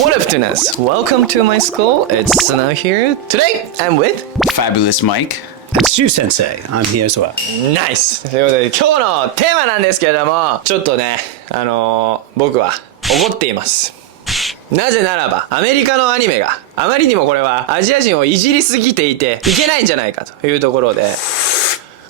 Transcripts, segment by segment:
What up, tunas? Welcome to my school. It's Sunao here. Today, I'm with Fabulous Mike. And Stu Sensei, I'm here as well. Nice! ということで、今日のテーマなんですけれども、ちょっとね、僕は怒っています。なぜならば、アメリカのアニメがあまりにもこれはアジア人をいじりすぎていていけないんじゃないかというところで、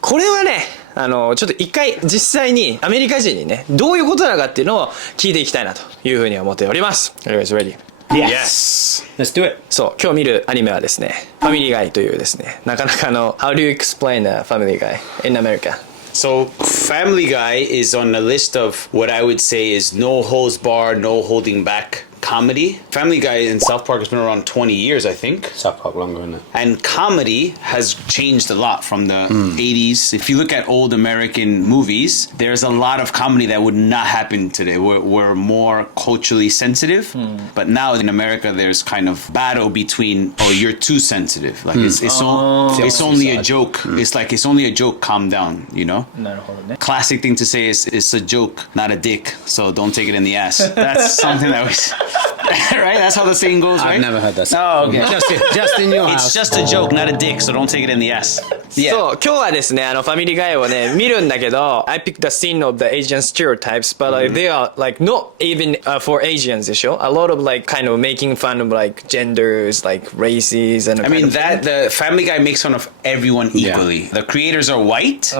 これはね、ちょっと一回実際にアメリカ人にね、どういうことなのかっていうのを聞いていきたいなというふうに思っております。Are you guys ready? Yes. Let's do it. そう、今日見るアニメはですね、ファミリーガイというですね、なかなかHow do you explain a family guy in America? So, Family Guy is on the list of what I would say is no holds barred, no holding back comedy. Family Guy in South Park has been around 20 years, I think. South Park longer, isn't it? And comedy has changed a lot from the 80s. If you look at old American movies, there's a lot of comedy that would not happen today. We're more culturally sensitive. But now in America, there's kind of battle between, oh, you're too sensitive. Like it's only a joke. It's like, it's only a joke, calm down, you know? なるほどね。 Classic thing to say is, it's a joke, not a dick. So don't take it in the ass. That's something that was... right? That's how the saying goes, right? I've never heard that. Oh, okay. Just in your house. It's just a joke, not a dick, so don't take it in the ass. そう、今日はですね、ファミリーガイをね、見るんだけど、I picked the scene of the Asian stereotypes, but like, they are like not even for Asians でしょ? A lot of like kind of making fun of like genders, like races and I mean, that the Family Guy makes fun of everyone equally. The creators are white,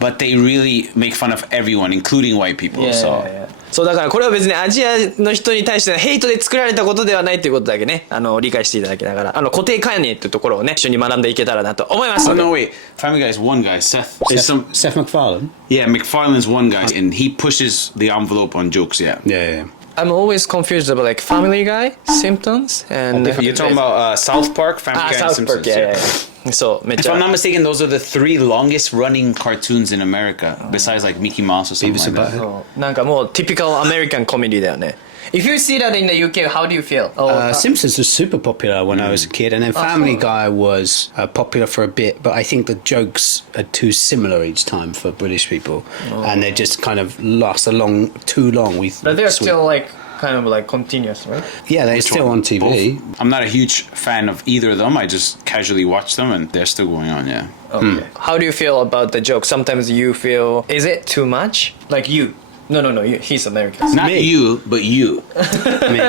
but they really make fun of everyone, including white people. So. そうだからこれは別にアジアの人に対してのヘイトで作られたことではないということだけね理解していただきながら固定概念というところをね一緒に学んでいけたらなと思いますので Oh no, wait. Family Guy is one guy, Seth. Seth MacFarlane? Yeah, MacFarlane's one guy, and he pushes the envelope on jokes, yeah. Yeah. I'm always confused about like Family Guy, Simpsons, and You're talking about South Park, Family Guy, and South Park, Simpsons. yeah. そうめっ If ちゃ I'm not mistaken, those are the 3 longest running cartoons in America, besides like Mickey Mouse or something Beavis like and that. Butthead. なんかもう typical American comedy だよね If you see that in the UK, how do you feel? Simpsons was super popular when I was a kid, and then Family Guy was popular for a bit, but I think the jokes are too similar each time for British people, and they just kind of last too long. But they're still like kind of like continuous, right? Yeah, they're still on TV. Both. I'm not a huge fan of either of them. I just casually watch them, and they're still going on, yeah. Okay. How do you feel about the joke? Sometimes you feel, is it too much? Like you. No, he's American. Not Me. you, but you. Me.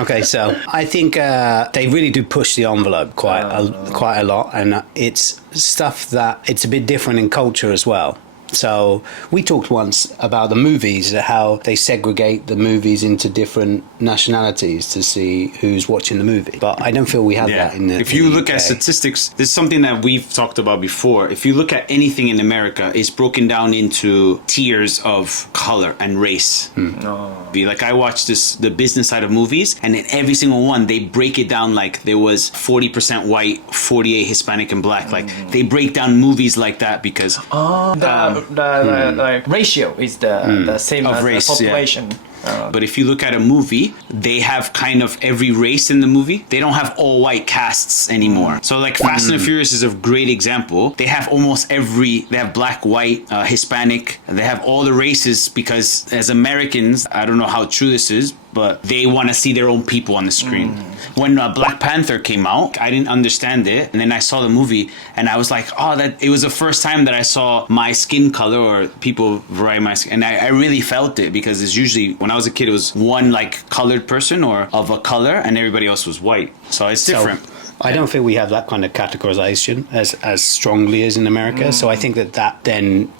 Okay, so I think they really do push the envelope quite a lot, and it's stuff that it's a bit different in culture as well. So we talked once about the movies, how they segregate the movies into different nationalities to see who's watching the movie. But I don't feel we have that in the If you in the look UK. at statistics, this is something that we've talked about before. If you look at anything in America, it's broken down into tiers of color and race. Like I watched the business side of movies, and in every single one, they break it down like there was 40% white, 48 Hispanic and black. Like they break down movies like that because The like ratio is the same Of as race, the population. But if you look at a movie, they have kind of every race in the movie. They don't have all white casts anymore. So like Fast and Furious is a great example. They have they have black, white, Hispanic. They have all the races because as Americans, I don't know how true this is, but they want to see their own people on the screen. When Black Panther came out, I didn't understand it. And then I saw the movie and I was like, it was the first time that I saw my skin color or people variety my skin. And I really felt it because it's usually, when I was a kid, it was one like colored person or of a color and everybody else was white. So it's different. I don't feel we have that kind of categorization as strongly as in America. So I think that then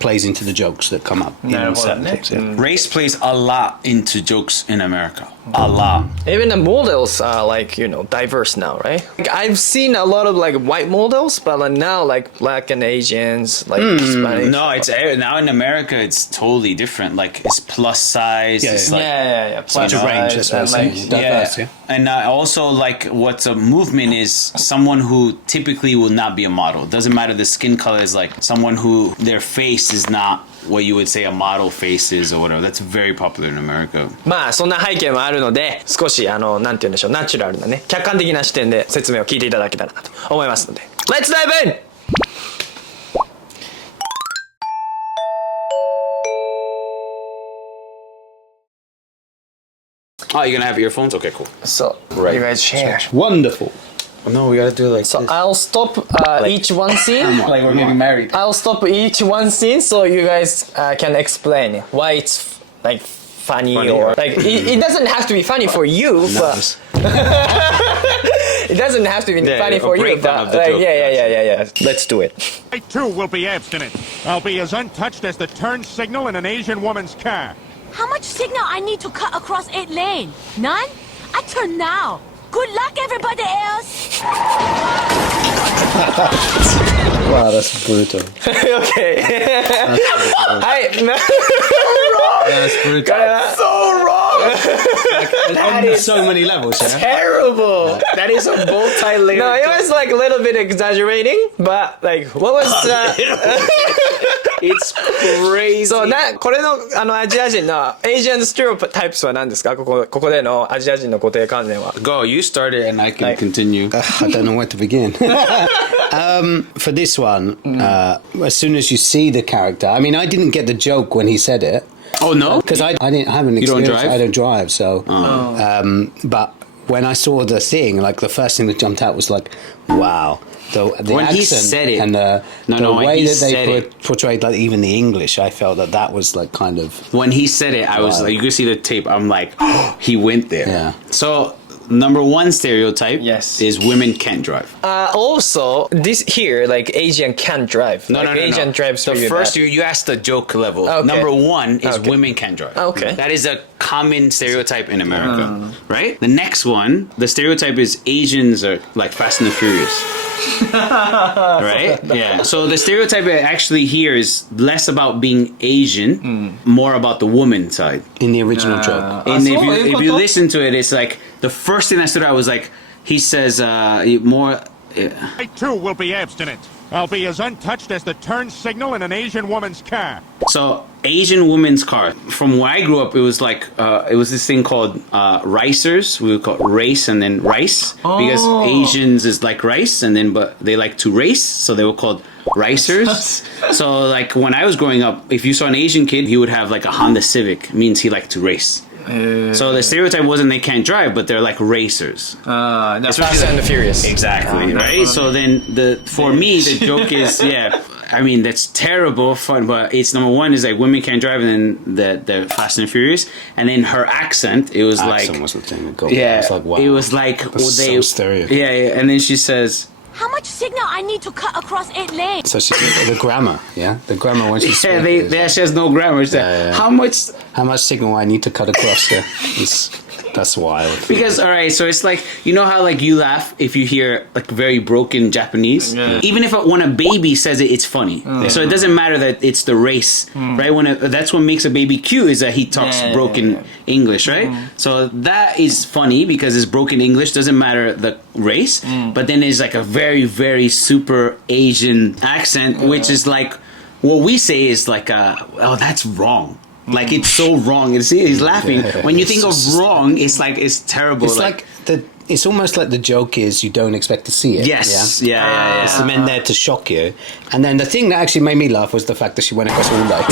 plays into the jokes that come up in certain things. Yeah. Race plays a lot into jokes in America. A lot. Even the models are like, diverse now, right? Like, I've seen a lot of like white models, but like, now like black and Asians, like Hispanic. No, it's now in America, it's totally different. Like it's plus size. Yeah, it's like, Yeah. Such a range, that's what I'm saying. Diverse, yeah. And also like what's a movement is someone who typically will not be a model. Doesn't matter the skin color, is like someone who their face is not what you would say a model face is or whatever. That's very popular in America. まあそんな背景もあるので少しなんて言うんでしょうナチュラルなね客観的な視点で説明を聞いていただけたらなと思いますので Let's dive in! Oh, you're gonna have earphones? Okay, cool. So Right. you guys share. Wonderful. No, we gotta do it like So I'll stop each one scene. like we're getting married. I'll stop each one scene so you guys can explain why it's like funny or like it doesn't have to be funny for you, but it doesn't have to be funny a for you. breakdown But of the like, joke. yeah. Let's do it. I too will be abstinent. I'll be as untouched as the turn signal in an Asian woman's car. How much signal I need to cut across 8 lane? None? I turn now. Good luck, everybody else. Wow, that's brutal. Okay. はい。That's brutal. これは so wrong. On so many levels, yeah? Terrible. That is a multi-layered. No, it was like a little bit exaggerating, but like what was It's crazy. そうなこれのアジア人の Asian stereotypes は何ですか？ここでのアジア人の固定観念は。Go, you started and I can Like- continue. I don't know where to begin. For this one, as soon as you see the character, I mean, I didn't get the joke when he said it. Oh no? Because I didn't have an You don't experience. drive? I don't drive, so. But when I saw the thing, like the first thing that jumped out was like, wow. The When he accent said it. and the No, when way he that said they it. portrayed like even the English, I felt that was like kind of When he said it, I was Wow. like, you could see the tape. I'm like, he went there. Yeah. So, number one stereotype Yes. is women can't drive. Also, this here like Asian can't drive. No, like, no, no, Asian no. drives The really first bad. you asked the joke level. Okay. Number one is Okay. women can't drive. Okay. That is a common stereotype in America, right? The next one, the stereotype is Asians are like Fast and the Furious. Right? Yeah. So the stereotype actually here is less about being Asian, more about the woman side. in the original joke. And so if you listen to it, it's like the first thing that stood out was like he says more. I too will be abstinent. I'll be as untouched as the turn signal in an Asian woman's car. So Asian women's car. From where I grew up, it was like it was this thing called ricers. We would call it race and then rice because Asians is like rice and then but they like to race, so they were called ricers. So like when I was growing up, if you saw an Asian kid, he would have like a Honda Civic, means he liked to race. So the stereotype wasn't they can't drive, but they're like racers. That's Fast and the Furious. Exactly, right? So then for me the joke is I mean that's terrible fun, but it's number one is like women can't drive, and then the Fast and Furious, and then her accent it was Accent like was the thing that got me. yeah, I was like, wow. it was like That's they so stereo. yeah, and then she says How much signal I need to cut across 8 lanes? So the grammar, yeah, the grammar when she yeah, speaks. she has no grammar. She said, Yeah. how much. How much signal I need to cut across there? That's wild. Because all right, so it's like you know how like you laugh if you hear like very broken Japanese. Even if when a baby says it, it's funny. So it doesn't matter that it's the race, right? That's what makes a baby cute is that he talks broken English, right? So that is funny because it's broken English. Doesn't matter the race, but then there's like a very very super Asian accent, which is like what we say is like oh that's wrong. Like it's so wrong. You see, he's laughing. When you think of wrong, it's like it's terrible. It's like it's almost like the joke is you don't expect to see it. Yes. Yeah. It's meant there to shock you. And then the thing that actually made me laugh was the fact that she went across all day.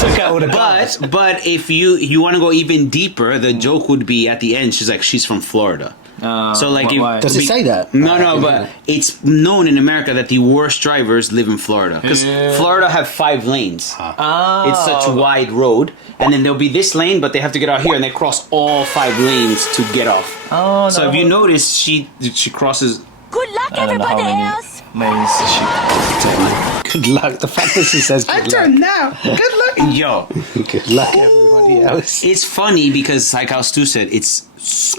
Took out all the cars. But if you want to go even deeper, the joke would be at the end. She's like she's from Florida. So like why? Does it say that? No, but it's known in America that the worst drivers live in Florida because Florida have 5 lanes. It's such a wide road, and then there'll be this lane, but they have to get out here, and they cross all 5 lanes to get off. So if you notice, she crosses. Good luck, I don't know how everybody many else. lanes Good luck. The fact that she says good luck. now. Good luck, yo. Good luck, everybody else. It's funny because, like how Stu said, it's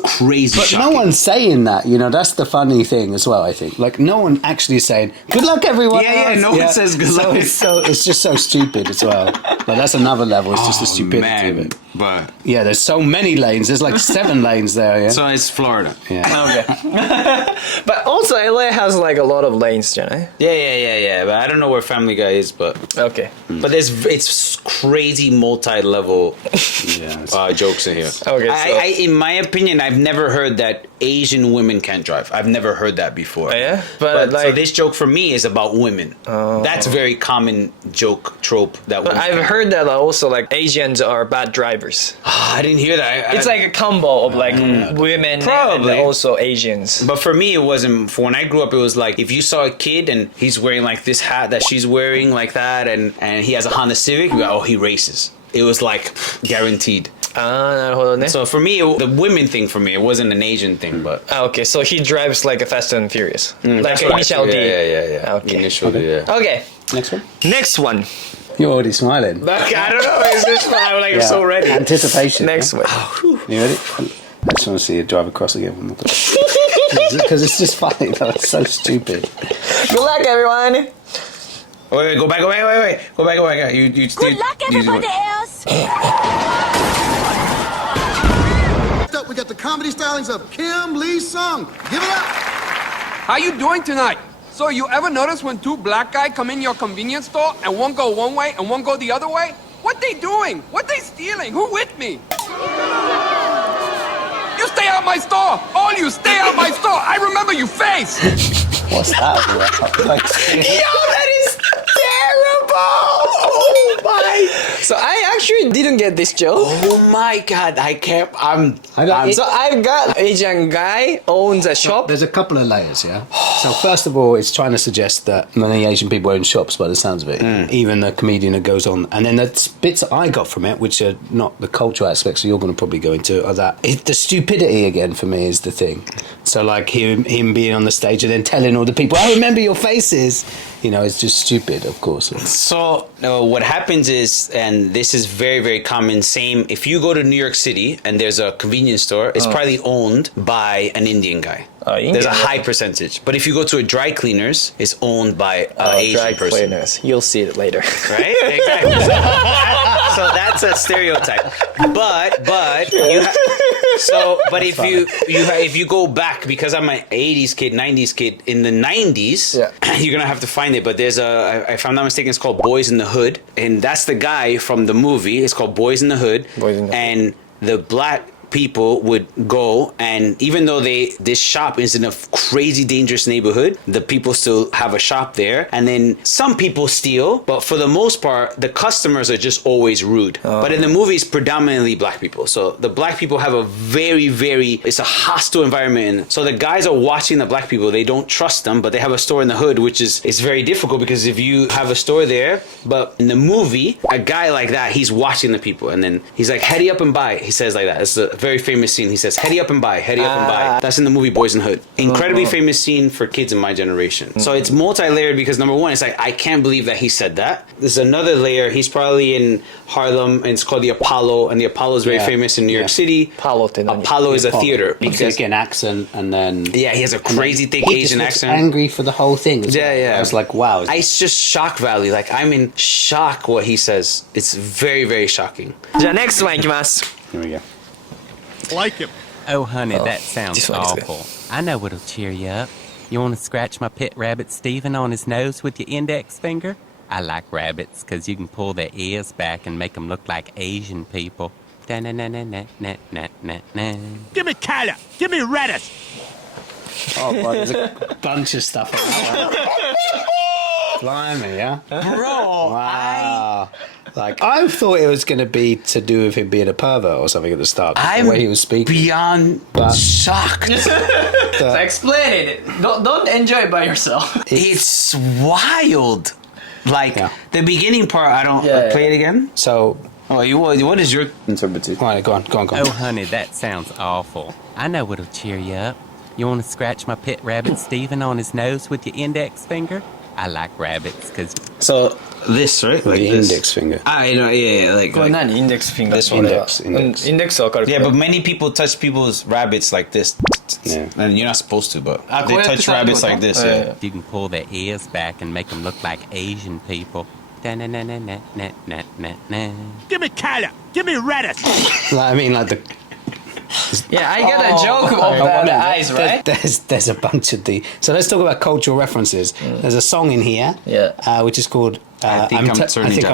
crazy. But shocking. no one's saying that, you know, that's the funny thing as well, I think. Like, no one actually is saying, good luck, everyone. Yeah, else." no one says good luck. It's just so stupid as well. Like, that's another level, it's just the stupidity of it. But Yeah, there's so many lanes. There's like 7 lanes there, yeah? so it's Florida. yeah. Okay. But also LA has like a lot of lanes, Jenny. Yeah. But I don't know where Family Guy is, but Okay. it's crazy multi-level Yeah. Jokes in here. Okay, so- in my opinion, I've never heard that Asian women can't drive. I've never heard that before. Yeah? But so like, this joke for me is about women. That's a very common joke trope that but women I've can't. heard that also like Asians are bad drivers. I didn't hear that. It's like a combo of like women Probably. and also Asians. But for me, it wasn't. For when I grew up, it was like if you saw a kid and he's wearing like this hat that she's wearing like that, and he has a Honda Civic, you go, oh, he races. It was like guaranteed. なるほどね。 So for me, the women thing for me, it wasn't an Asian thing, but Okay, so he drives like a Fast and Furious. Like that's what I Initial feel. D. Yeah. Okay. Initially, yeah. Okay, Next one. next one. You're already smiling. Like, I don't know. It's just I'm like so ready. Anticipation. Next one. You ready? I just want to see you drive across again. Because it's just funny. That's so stupid. Good luck, everyone. Wait, go back. Wait. Go back. You Good luck, everybody else. Next up, we got the comedy stylings of Kim Lee Sung. Give it up. How you doing tonight? So you ever notice when two black guys come in your convenience store and one go one way and one go the other way? What they doing? What they stealing? Who with me? You stay out my store! All you stay out my store! I remember your face! What's that about? Like, Yo, that is terrible! Oh my! So I actually didn't get this joke. Oh my god! I can't. So I've got Asian guy owns a shop. there's a couple of layers, yeah? So first of all, it's trying to suggest that many Asian people own shops by the sounds of it. Even the comedian that goes on. And then the bits that I got from it, which are not the cultural aspects, so you're going to probably go into, are that the stupidity again for me is the thing. So like him being on the stage and then telling all the people, I remember your faces. You know, it's just stupid, of course. So what happens is, and this is very, very common, same, if you go to New York City and there's a convenience store, it's probably owned by an Indian guy. Indian There's a guy. high percentage. But if you go to a dry cleaners, it's owned by an Asian Dry person. cleaners. You'll see it later. Right? Exactly. So that's a stereotype. But if you go back, because I'm an 80s kid, 90s kid, in the 90s, you're gonna have to find it. But there's if I'm not mistaken, it's called Boys in the Hood, and that's the guy from the movie. It's called Boys in the Hood, and the black people would go, and even though this shop is in a crazy dangerous neighborhood, the people still have a shop there, and then some people steal, but for the most part the customers are just always rude. But in the movie it's predominantly black people, so the black people have a very it's a hostile environment, and so the guys are watching the black people, they don't trust them, but they have a store in the hood, which is it's very difficult, because if you have a store there, but in the movie a guy like that, he's watching the people, and then he's like, heady up and buy, he says like that. It's a very famous scene. He says, heady up and buy, heady up and buy. That's in the movie Boys in the Hood. Incredibly famous scene for kids in my generation. So it's multi-layered, because number one, it's like, I can't believe that he said that. There's another layer. He's probably in Harlem, and it's called the Apollo, and the Apollo is very famous in New York City. Apollo is a theater. Because an accent, and then he has a crazy thick he Asian just looks accent. angry for the whole thing. Yeah. I was like, wow. It's just shock value. Like, I'm in shock what he says. It's very, very shocking. じゃあ next one いきます。 Here we go. Like him. Oh, honey, that sounds this one is good. awful. I know what'll cheer you up. You want to scratch my pet rabbit Steven on his nose with your index finger? I like rabbits because you can pull their ears back and make them look like Asian people. Da-na-na-na-na-na-na-na. Give me color. Give me reddish. Oh, well, there's a bunch of stuff on that one. Blimey, yeah? Bro, Wow. Like, I thought it was going to be to do with him being a pervert or something at the start. I'm the way he was speaking. beyond shocked. Explain it. Don't enjoy it by yourself. It's wild. Like, the beginning part, I don't... play it again? So... Oh, what is your interpretation? All right, go on. Oh, honey, that sounds awful. I know what'll cheer you up. You want to scratch my pet rabbit Steven on his nose with your index finger? I like rabbits because... So, this, right? Like the this. index finger. I know, yeah. Like, これ何インデックスフィンガー This one. Index. インデックスわかる yeah, but many people touch people's rabbits like this. Yeah. And you're not supposed to, but they こうやって touch さ rabbits like this, yeah. You can pull their ears back and make them look like Asian people. Da-na-na-na-na-na-na-na. Give me color. Give me reddish. Like, I mean, like the... Yeah, I got a joke about the eyes, right? There's a bunch of the... So let's talk about cultural references. There's a song in here, which is called I think I'm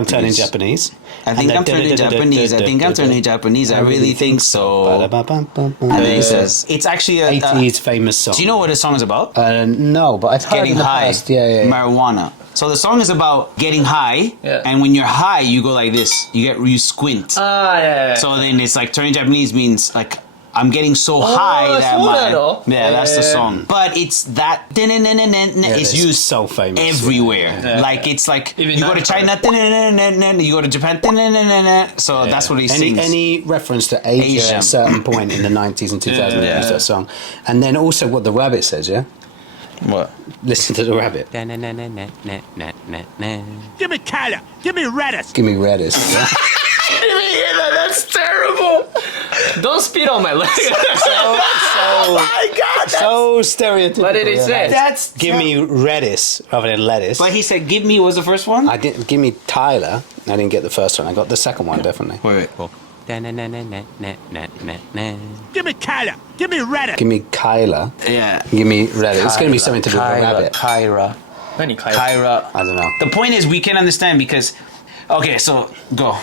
turning Japanese. I think I'm turning Japanese. I think I'm turning Japanese. I really think so. And then he says, it's actually a 80s famous song. Do you know what the song is about? No, but I've heard Getting in the high. past. Yeah. Marijuana. So the song is about getting high, and when you're high, you go like this. You squint. So then it's like turning Japanese means like I'm getting so high that that's the song. But it's that it's used so famous everywhere. Like it's like you go to China, you go to Japan, so that's what he sings. Any reference to Asia at a certain point in the 90s and 2000s used that song. And then also what the rabbit says, yeah? What? Listen to the rabbit. Give me color. Give me redis. Give me Redis. Yeah? I didn't hear that. That's terrible. Don't spit on my leg. Oh my God. So stereotypical. What did he say? Give me Redis rather than lettuce. But he said, "Give me" was the first one. I didn't give me Tyler. I didn't get the first one. I got the second one definitely. Wait. Give me color. Give me redis. Give me Kyla. Yeah. Give me Redis. It's going to be something to do with a rabbit. Kyra. Kyra. I don't know. The point is, we can understand because. Okay, so go.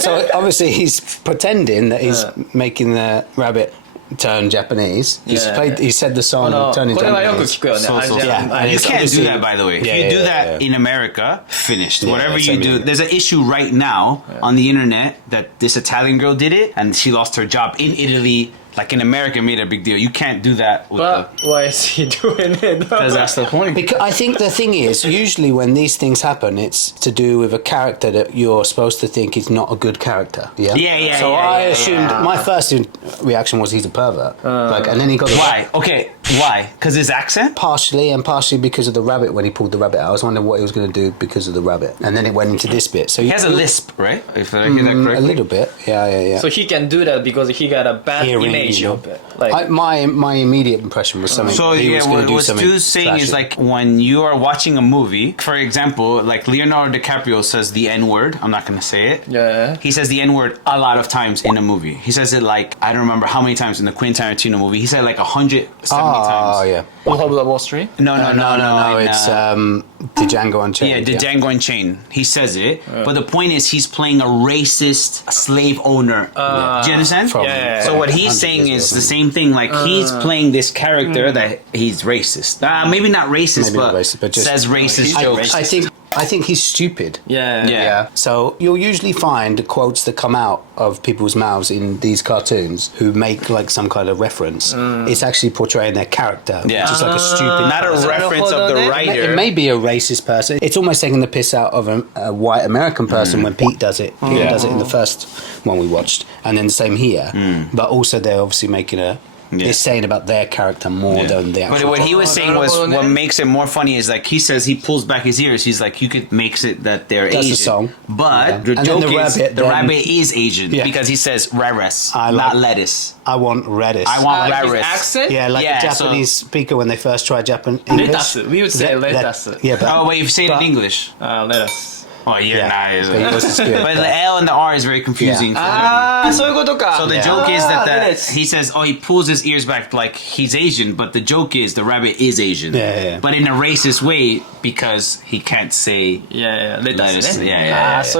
So obviously he's pretending that he's making the rabbit turn Japanese. He said the song turning Japanese. You can't do that, by the way. If you do that in America, finished. Whatever you do, there's an issue right now on the internet that this Italian girl did it and she lost her job in Italy. Like in America, made a big deal. You can't do that. Why is he doing it? Because that's the point. Because I think the thing is, usually when these things happen, it's to do with a character that you're supposed to think is not a good character. Yeah. So I assumed my first reaction was he's a pervert. And then he got why? Okay, why? Because his accent. Partially, and partially because of the rabbit. When he pulled the rabbit out, I was wondering what he was going to do because of the rabbit, and then it went into this bit. So he has a lisp, right? If I hear that correctly. A little bit. Yeah. So he can do that because he got a bad image of it. Like my immediate impression was something. So he was going to do what something Stu's saying is like when you are watching a movie, for example, like Leonardo DiCaprio says the N-word. I'm not going to say it. Yeah. He says the N-word a lot of times in a movie. He says it like I don't remember how many times in the Quentin Tarantino movie. He said like 170 times. Oh yeah. Wall Street? No. It's the Django Unchained. Yeah, the Django Unchained. He says it, but the point is he's playing a racist slave owner. Do you understand? So what he's saying is the same thing. Like he's playing this character that he's racist. Maybe not racist, but just says racist jokes. I think he's stupid. Yeah. So you'll usually find the quotes that come out of people's mouths in these cartoons who make like some kind of reference. It's actually portraying their character. Yeah. Just like a stupid. Not a reference of the writer. It may be a racist person. It's almost taking the piss out of a white American person when Pete does it. Pete does it in the first one we watched. And then the same here. But also they're obviously making it's saying about their character more than the actual. But what he was saying was what makes it more funny is like he says he pulls back his ears. He's like you could make it that they're Asian. The song. But the joke is the rabbit is Asian because he says rares, not lettuce. I want Redis. I want rares. Accent? Yeah, like a Japanese speaker when they first tried Japanese English. Lettuce. We would say lettuce. Yeah, wait, you say it in English. Lettuce. Oh, yeah. But the L and the R is very confusing. So the joke is that he says, he pulls his ears back like he's Asian, but the joke is the rabbit is Asian. But in a racist way because he can't say lettuce. That's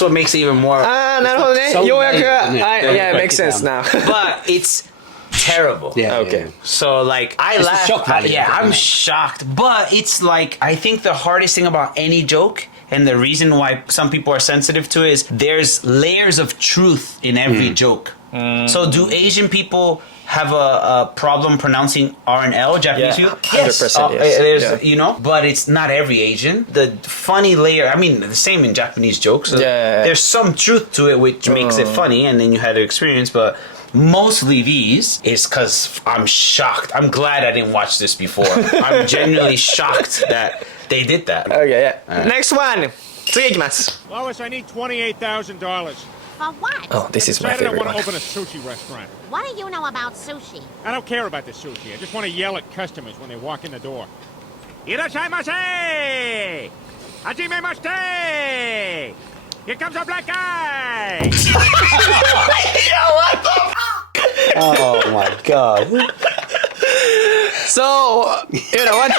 what makes it even more. なるほどね。ようやく it makes sense now. But it's terrible. Okay. So like I laugh. I'm shocked. But it's like I think the hardest thing about any joke and the reason why some people are sensitive to it is there's layers of truth in every joke. So do Asian people have a problem pronouncing R and L, Japanese people? 100%, yes. You know, but it's not every Asian. The funny layer, I mean, the same in Japanese jokes. So there's some truth to it which makes it funny, and then you had the experience, but mostly these is because I'm shocked. I'm glad I didn't watch this before. I'm genuinely shocked that they did that. Okay, Next one. 次いきます。 Lois, I need $28,000. For what? Oh, this is my Decided I favorite want to one. open a sushi restaurant. What do you know about sushi? I don't care about the sushi. I just want to yell at customers when they walk in the door. Irashaimase! Hajimemashite! Here comes a black guy! What the fuck? Oh my god. So, you know what?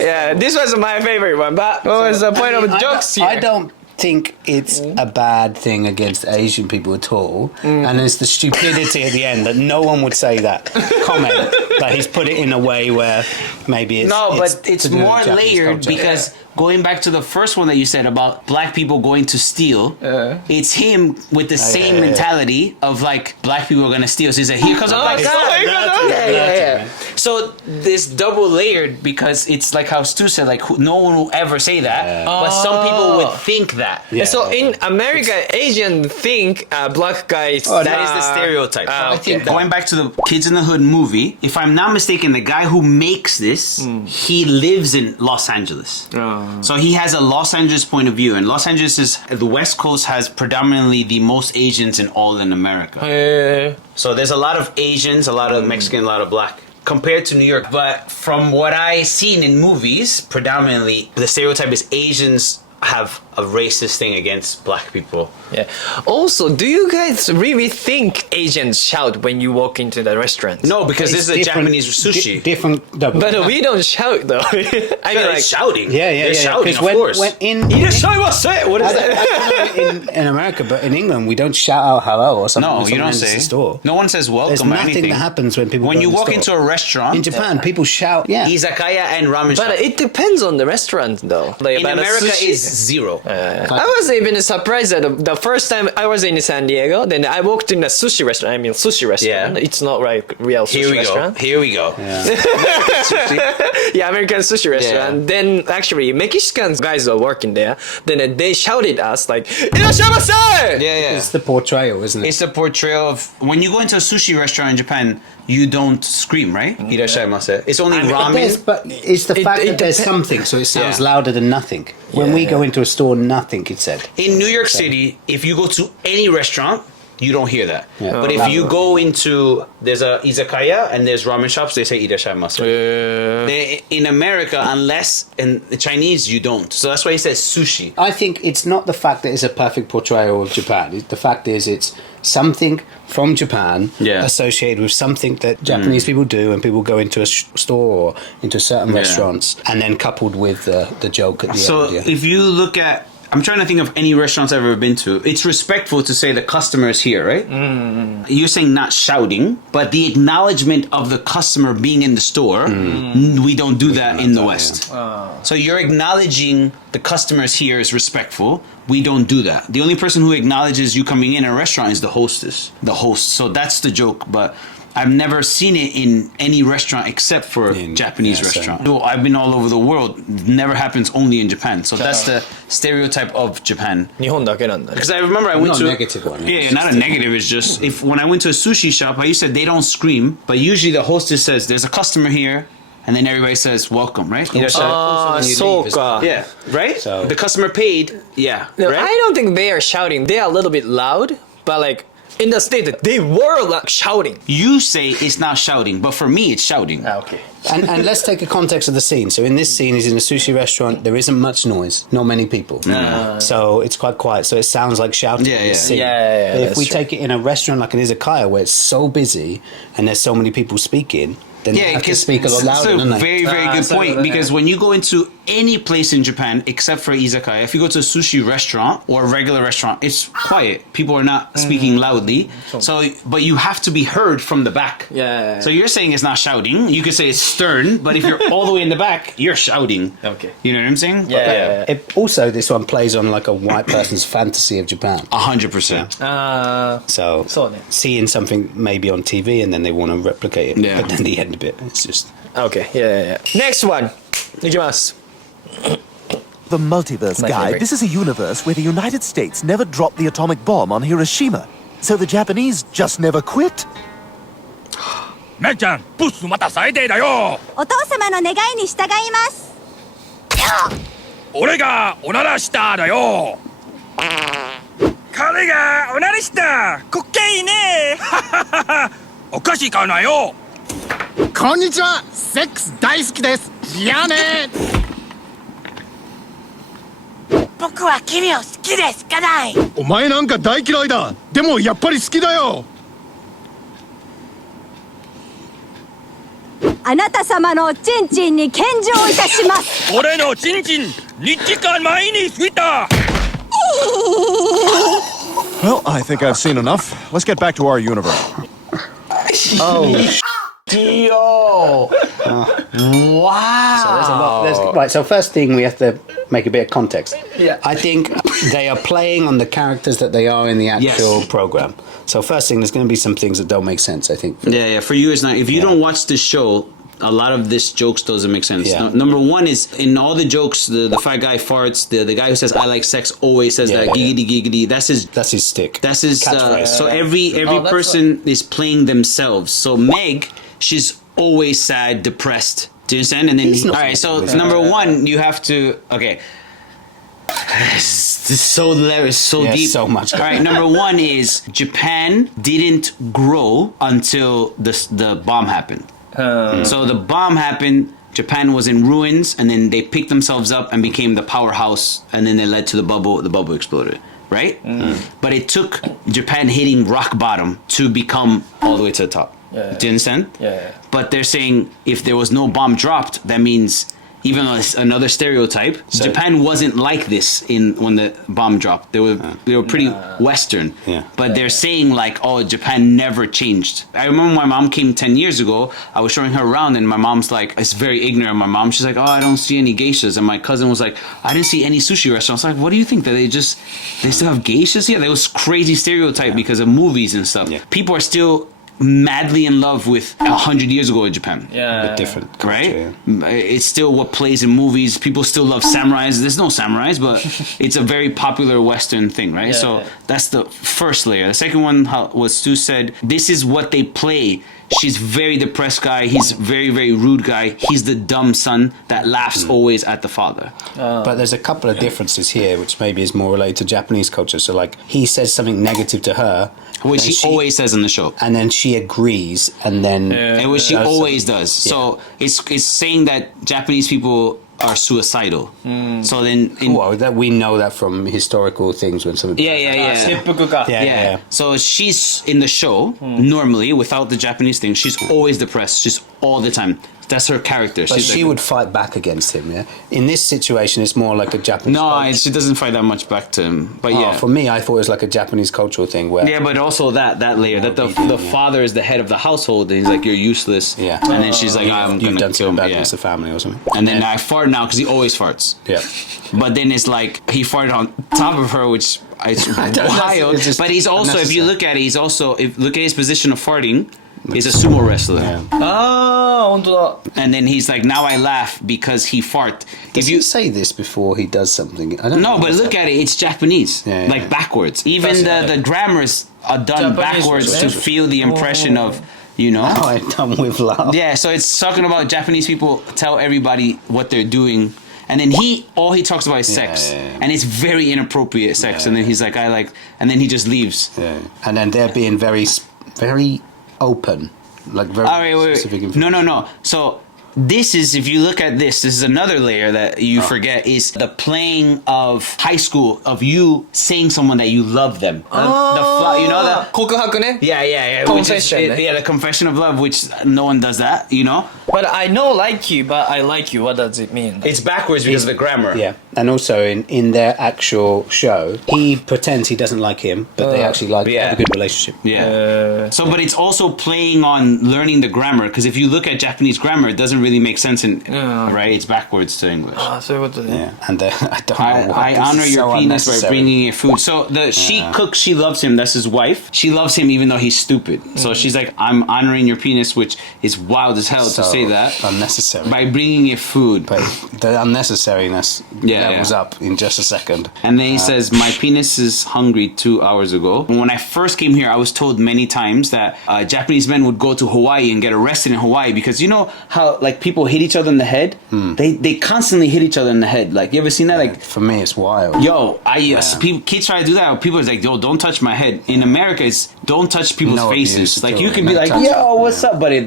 Yeah, this was my favorite one. But what was the point of jokes here? I don't think it's a bad thing against Asian people at all. And it's the stupidity at the end that no one would say that comment. But he's put it in a way where maybe it's it's to do with more Japanese layered culture. because going back to the first one that you said about black people going to steal, it's him with the same mentality of like black people are gonna steal. So he's like, here comes a black guy. Yeah. So this double layered because it's like how Stu said, like no one will ever say that, but some people would think that. Yeah. So in America, Asian think black guys. That is the stereotype. I think Going back to the Kids in the Hood movie, if I'm not mistaken, the guy who makes this, he lives in Los Angeles. So he has a Los Angeles point of view, and Los Angeles is the West Coast has predominantly the most Asians in all in America. So there's a lot of Asians, a lot of Mexican, a lot of black. Compared to New York, but from what I seen in movies, predominantly the stereotype is Asians have a racist thing against black people. Yeah. Also, do you guys really think Asians shout when you walk into the restaurant? No, because this is a Different- Japanese sushi. different double. But we don't shout though. I mean, like shouting. yeah. Shouting, 'Cause of course. when in what is that? in America, but in England, we don't shout out hello or something. No, when you someone don't enters say. the store. No one says welcome There's or nothing anything. that happens when people When go you in the walk store. into a restaurant, In Japan, people shout. Yeah. izakaya and ramen shop. But it depends on the restaurant though. Like In about a America sushi- is zero. I was even surprised that the first time I was in San Diego, then I walked in a sushi restaurant. I mean, sushi restaurant. Yeah. It's not like real sushi Here we restaurant. go. Here we go. Yeah, American sushi restaurant. Yeah. Then actually, Mexican guys were working there. Then they shouted us like, "Irashaimase!" Yeah. It's the portrayal, isn't it? It's the portrayal of when you go into a sushi restaurant in Japan, you don't scream, right? Irashaimase. It's only ramen. Yes, but it's the fact that there's something, so it sounds Yeah. louder than nothing. When we go into a store, nothing is said. In New York City, if you go to any restaurant, you don't hear that. Yeah. But if you go into, there's a izakaya and there's ramen shops, they say irashaimase. In America, unless in the Chinese, you don't. So that's why he says sushi. I think it's not the fact that it's a perfect portrayal of Japan. The fact is, it's something from Japan associated with something that Japanese people do, and people go into a store or into certain restaurants, and then coupled with the joke at the So end. Yeah. if you look at, I'm trying to think of any restaurants I've ever been to. It's respectful to say the customer is here, right? You're saying not shouting, but the acknowledgement of the customer being in the store, we don't do that in the West. So you're acknowledging the customers here is respectful. We don't do that. The only person who acknowledges you coming in a restaurant is the hostess, the host. So that's the joke, but I've never seen it in any restaurant except for Japanese restaurant. So I've been all over the world. Never happens only in Japan. So that's the stereotype of Japan. 日本だけなんだね。 Because I remember I went Not to a negative one. Yeah, not a negative. It's just if when I went to a sushi shop, I used to they don't scream, but usually the hostess says, "There's a customer here," and then everybody says, "Welcome," right? So Yeah, right. So- The customer paid. Yeah, No, right. I don't think they are shouting. They are a little bit loud, but like in the States, they were like shouting. You say it's not shouting, but for me, it's shouting. Okay. And let's take a context of the scene. So in this scene, he's in a sushi restaurant. There isn't much noise, not many people. So it's quite quiet. So it sounds like shouting in this scene. Yeah, But if that's we true. take it in a restaurant like an izakaya where it's so busy and there's so many people speaking, then they have to speak a lot louder, It's don't a they? very, very good point because when you go into any place in Japan except for izakaya, if you go to a sushi restaurant or a regular restaurant, it's quiet. People are not speaking loudly. So, but you have to be heard from the back. Yeah. So you're saying it's not shouting. You could say it's stern, but if you're all the way in the back, you're shouting. Okay. You know what I'm saying? Yeah. Also, this one plays on like a white person's fantasy of Japan. 100%. So So seeing something maybe on TV and then they want to replicate it. Yeah. But then the end of it, it's just... Okay. Yeah. Next one. いきます。 The Multiverse My Guide. favorite. This is a universe where the United States never dropped the atomic bomb on Hiroshima. So the Japanese just never quit? めっちゃん、ブスまた最低だよ。お父様の願いに従います。俺がおならしただよ。彼がおならした。こっけいいね。おかしいかなよ。こんにちは。セックス大好きです。じゃあね。僕は君を好きでしかない。お前なんか大嫌いだ。でもやっぱり好きだよ。あなた様のチンチンに献上いたします。俺のチンチン2時間前に過ぎた。 Well, I think I've seen enough. Let's get back to our universe. Yo! Wow! So there's a lot. Right, so first thing we have to make a bit of context. Yeah. I think they are playing on the characters that they are in the actual Yes. program. So first thing, there's going to be some things that don't make sense, I think. Yeah, for you it's not. If you don't watch this show, a lot of this jokes doesn't make sense. Yeah. Number one is in all the jokes, the fat guy farts. The guy who says I like sex always says that giggity giggity. That's his stick. That's his. Catchphrase. So every person is playing themselves. So Meg, she's always sad, depressed. Do you understand? And then He's not all right. So always number one, you have to This is so hilarious, so Yeah, deep. so much. All right, number one is Japan didn't grow until the bomb happened. So the bomb happened, Japan was in ruins, and then they picked themselves up and became the powerhouse, and then they led to the bubble exploded, right? But it took Japan hitting rock bottom to become all the way to the top. Do you understand? Yeah. But they're saying if there was no bomb dropped, that means, even though it's another stereotype, Japan wasn't like this when the bomb dropped. They were pretty Western. Yeah. But they're saying like, oh, Japan never changed. I remember my mom came 10 years ago. I was showing her around, and my mom's like, it's very ignorant. My mom, she's like, oh, I don't see any geishas. And my cousin was like, I didn't see any sushi restaurants. I was like, what do you think? That they still have geishas here? There was crazy stereotype because of movies and stuff. Yeah. People are still madly in love with 100 years ago in Japan. A bit different culture, Right? yeah. It's still what plays in movies. People still love samurais. There's no samurais, but it's a very popular Western thing, right? So that's the first layer. The second one was Stu said, this is what they play. She's very depressed guy. He's very, very rude guy. He's the dumb son that laughs always at the father. But there's a couple of differences here, which maybe is more related to Japanese culture. So, like, he says something negative to her, Which then he always says in the show. and then she agrees, and then And which she does always something. does. So it's saying that Japanese people are suicidal. So then Well, that we know that from historical things when somebody. Yeah. So she's in the show normally without the Japanese thing. She's always depressed. She's all the time. That's her character. But She's she like, would fight back against him. Yeah. In this situation, it's more like a Japanese. no, she doesn't fight that much back to him. But yeah. For me, I thought it was like a Japanese cultural thing where. Yeah, but also that layer that the father is the head of the household, and he's like, you're useless. Yeah. And then she's like, I'm You've gonna done kill something him. bad Yeah. against the family or something. And then I fart now because he always farts. Yeah. But then it's like he farted on top of her, which is wild. It's just But he's also, if you unnecessary. look at it, look at his position of farting. He's a sumo wrestler. Yeah. And then he's like, now I laugh because he fart. Does he say this before he does something? I don't No, know. but look at it. It's Japanese, Yeah, yeah, like yeah. backwards. Even the grammars are done backwards to feel the impression of, you know. Now I'm done with love. Yeah, so it's talking about Japanese people tell everybody what they're doing, and then all he talks about is sex, and it's very inappropriate sex, and then he's like, and then he just leaves. Yeah. And then they're being very, very open, like very All right, wait. specific information. No. So this is, if you look at this is another layer that you forget, is the playing of high school, of you saying someone that you love them. You know that? 告白ね。 Yeah. Confession, eh? Yeah, the confession of love, which no one does that, you know? But I know like you, but I like you. What does it mean? It's backwards because of the grammar. Yeah, and also in their actual show, he pretends he doesn't like him, but they actually have a good relationship. Yeah. So, but it's also playing on learning the grammar, because if you look at Japanese grammar, it doesn't really make sense right? It's backwards to English. そういうことね。 Yeah, and I don't know. I honor your penis by bringing you food. So she cooks, she loves him. That's his wife. She loves him even though he's stupid. So she's like, I'm honoring your penis, which is wild as hell to say that. Unnecessary. By bringing you food. But the unnecessariness levels up in just a second. And then he says, my penis is hungry 2 hours ago. When I first came here, I was told many times that Japanese men would go to Hawaii and get arrested in Hawaii because you know how like people hit each other in the head? They constantly hit each other in the head. Like, you ever seen that? Like, for me, it's wild. Yo, kids try to do that. People are like, yo, don't touch my head. In America, it's don't touch people's faces. Like, you can be like, yo, what's up, buddy?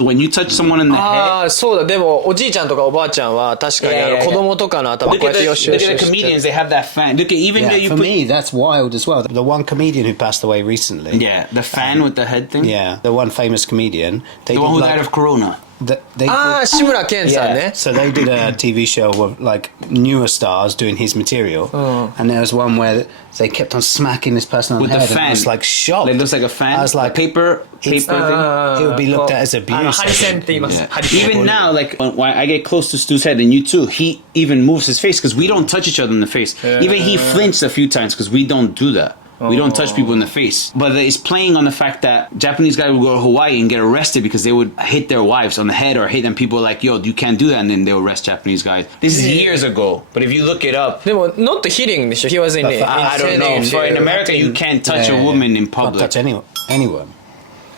When you touch someone in the head. そうだ。でもおじいちゃんとかおばあちゃんは確かに子供とかの頭こうやってよしよし Look at the comedians, they have that fan. Look at even though you for put, me, that's wild as well. The one comedian who passed away recently. Yeah, the fan with the head thing. Yeah, the one famous comedian. The one who died of corona. they 志村けんさんね。 So they did a TV show with like newer stars doing his material, and there was one where they kept on smacking this person on With the the head. And I fan. was like shocked. It looks like a fan. I was like, paper thing. it would be looked at as ハ abuse. リセンって言います。 Yeah. ハリセン。 Even now, like when I get close to Stu's head, and you too, he even moves his face because we don't touch each other in the face. Even he flinched a few times because we don't do that. We don't touch people in the face. But it's playing on the fact that Japanese guys would go to Hawaii and get arrested because they would hit their wives on the head or hit them. People were like, yo, you can't do that. And then they'll arrest Japanese guys. This is years ago. But if you look it up, でも not hitting でしょ。He was in it. I don't know. For in America, you can't touch a woman in Can't public. touch anyone.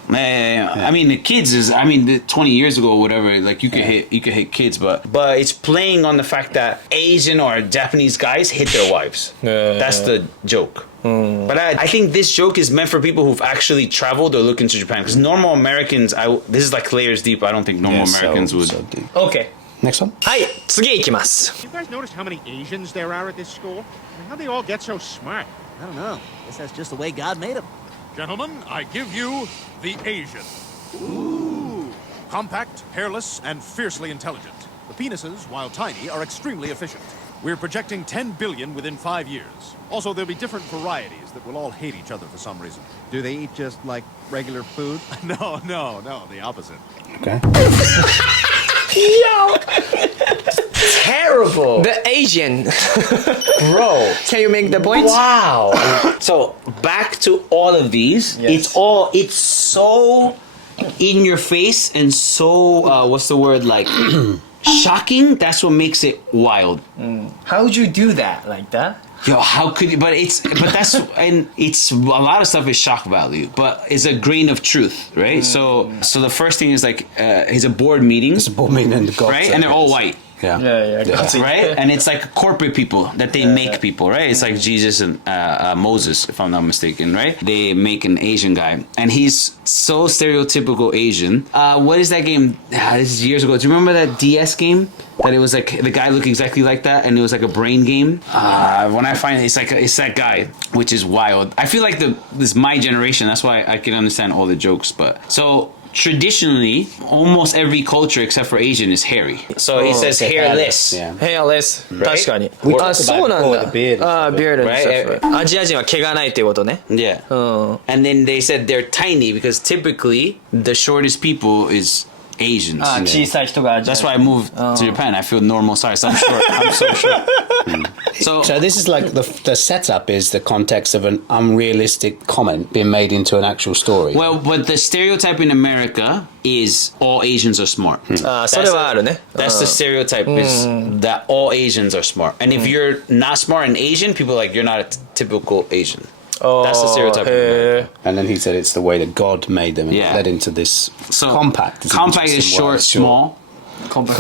I mean, the kids is. I mean, 20 years ago, or whatever. Like you could hit kids, but it's playing on the fact that Asian or Japanese guys hit their wives. That's the joke. But I think this joke is meant for people who've actually traveled or looked into Japan. Because normal Americans, this is like layers deep. I don't think normal Americans would. So deep. OK。 Next one. はい、次行きます。 You guys notice how many Asians there are at this school? I mean, how they all get so smart? I don't know. Guess that's just the way God made them. Gentlemen, I give you the Asian. Ooh. Compact, hairless, and fiercely intelligent. The penises, while tiny, are extremely efficient. We're projecting 10 billion within 5 years. Also, there'll be different varieties that will all hate each other for some reason. Do they eat just like regular food? No, the opposite. Okay. Yo! Terrible. The Asian. Bro. Can you make the point? Wow. So back to all of these. Yes. It's so in your face and so what's the word, like shocking. That's what makes it wild. How would you do that like that? Yo, how could you? But that's and it's a lot of stuff is shock value, but it's a grain of truth, right? So the first thing is like it's a board meeting. It's a board meeting in the God. Right, and they're all white. Yeah. Right, and it's like corporate people that they make people, right? It's like Jesus and Moses, if I'm not mistaken, right? They make an Asian guy, and he's so stereotypical Asian. What is that game? This is years ago. Do you remember that DS game? That it was like the guy looked exactly like that, and it was like a brain game. When I find it, it's that guy, which is wild. I feel like this is my generation. That's why I can understand all the jokes. But so. Traditionally, almost every culture except for Asian is hairy. So it says hairless. Yeah. Hairless. 確かに。 We あ、 talked そうなん about だ。 before the beard. あ、beard and Right? stuff. アジア人は毛がないっていうことね。 Yeah. And then they said they're tiny because typically the shortest people is Asians. あ、小さい人がアジア That's why I moved to Japan. I feel normal size. I'm short. I'm so short. So this is like the setup is the context of an unrealistic comment being made into an actual story. Well, but the stereotype in America is all Asians are smart. あ、それはあるね。 That's the stereotype is that all Asians are smart. And if you're not smart and Asian, people are like, you're not a typical Asian. That's the stereotype. And then he said it's the way that God made them, and Yeah. it led into this So compact. It's an compact is interesting short, word, small.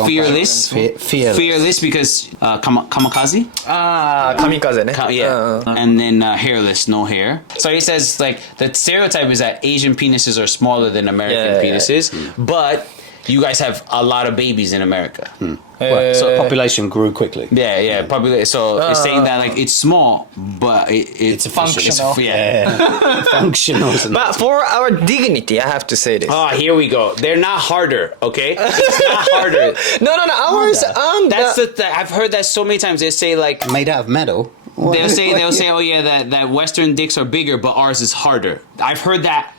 Fearless. Fearless. Fearless because kamikaze. あー、神風ね。 Yeah. And then hairless, no hair. So he says like the stereotype is that Asian penises are smaller than American penises, but you guys have a lot of babies in America. So population grew quickly. Yeah. Probably. So it's saying that like it's small, but it's functional. Yeah. Functional. But for our dignity, I have to say this. Oh, here we go. They're not harder, okay? It's not harder. No. Ours on That's I've heard that so many times. They say like Made out of metal. they'll say, oh yeah, that Western dicks are bigger, but ours is harder. I've heard that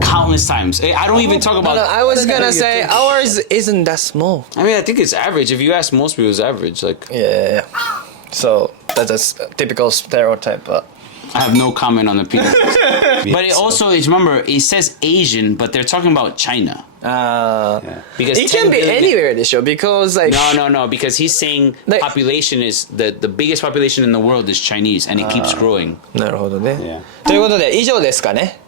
countless times. I don't even talk about. No, I was gonna say ours isn't that small. I mean, I think it's average. If you ask most people, it's average. Like, Yeah. So that's a typical stereotype. But I have no comment on the penis. But it also is, remember, it says Asian, but they're talking about China. Because it can 10 be billion anywhere, deしょ? Because like no, because he's saying Like- population is the biggest population in the world is Chinese, and it keeps growing. なるほどね。 Yeah. ということで以上ですかね。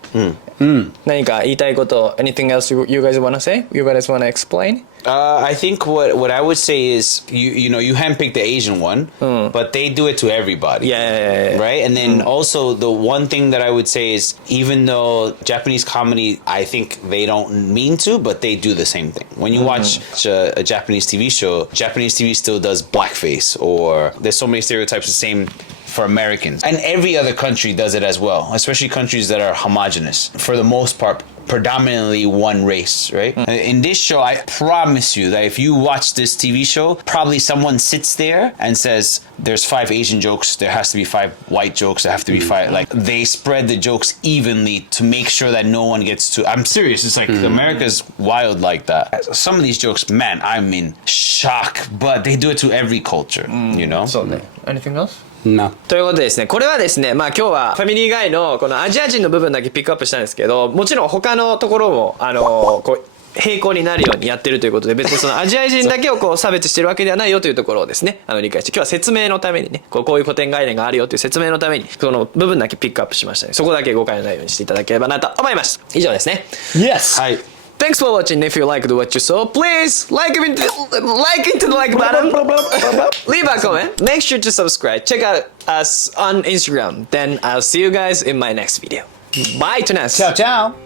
何か言いたいこと anything else you guys wanna say? You guys wanna explain? I think what I would say is you handpick the Asian one, but they do it to everybody. Yeah. Right? And then also the one thing that I would say is even though Japanese comedy, I think they don't mean to, but they do the same thing. When you watch a Japanese TV show, Japanese TV still does blackface, or there's so many stereotypes the same for Americans. And every other country does it as well, especially countries that are homogenous. For the most part, predominantly one race, right? In this show, I promise you that if you watch this TV show, probably someone sits there and says, there's 5 Asian jokes, there has to be 5 white jokes, there have to be 5, like, they spread the jokes evenly to make sure that no one gets to, I'm serious, it's like, America's wild like that. Some of these jokes, man, I'm in shock, but they do it to every culture, you know? そうね。Anything else? No. ということでですね、これはですね、まあ今日はファミリーガイのこのアジア人の部分だけピックアップしたんですけど、もちろん他のところもこう平行になるようにやってるということで、別にそのアジア人だけをこう差別してるわけではないよというところをですね、理解して、今日は説明のためにね、こういう古典概念があるよという説明のために、その部分だけピックアップしましたので、そこだけ誤解のないようにしていただければなと思います。以上ですね。Yes. はい。Thanks for watching. If you liked what you saw, please like into the like button. Leave a comment. Make sure to subscribe. Check out us on Instagram. Then I'll see you guys in my next video. Bye, Tunas. Ciao, ciao.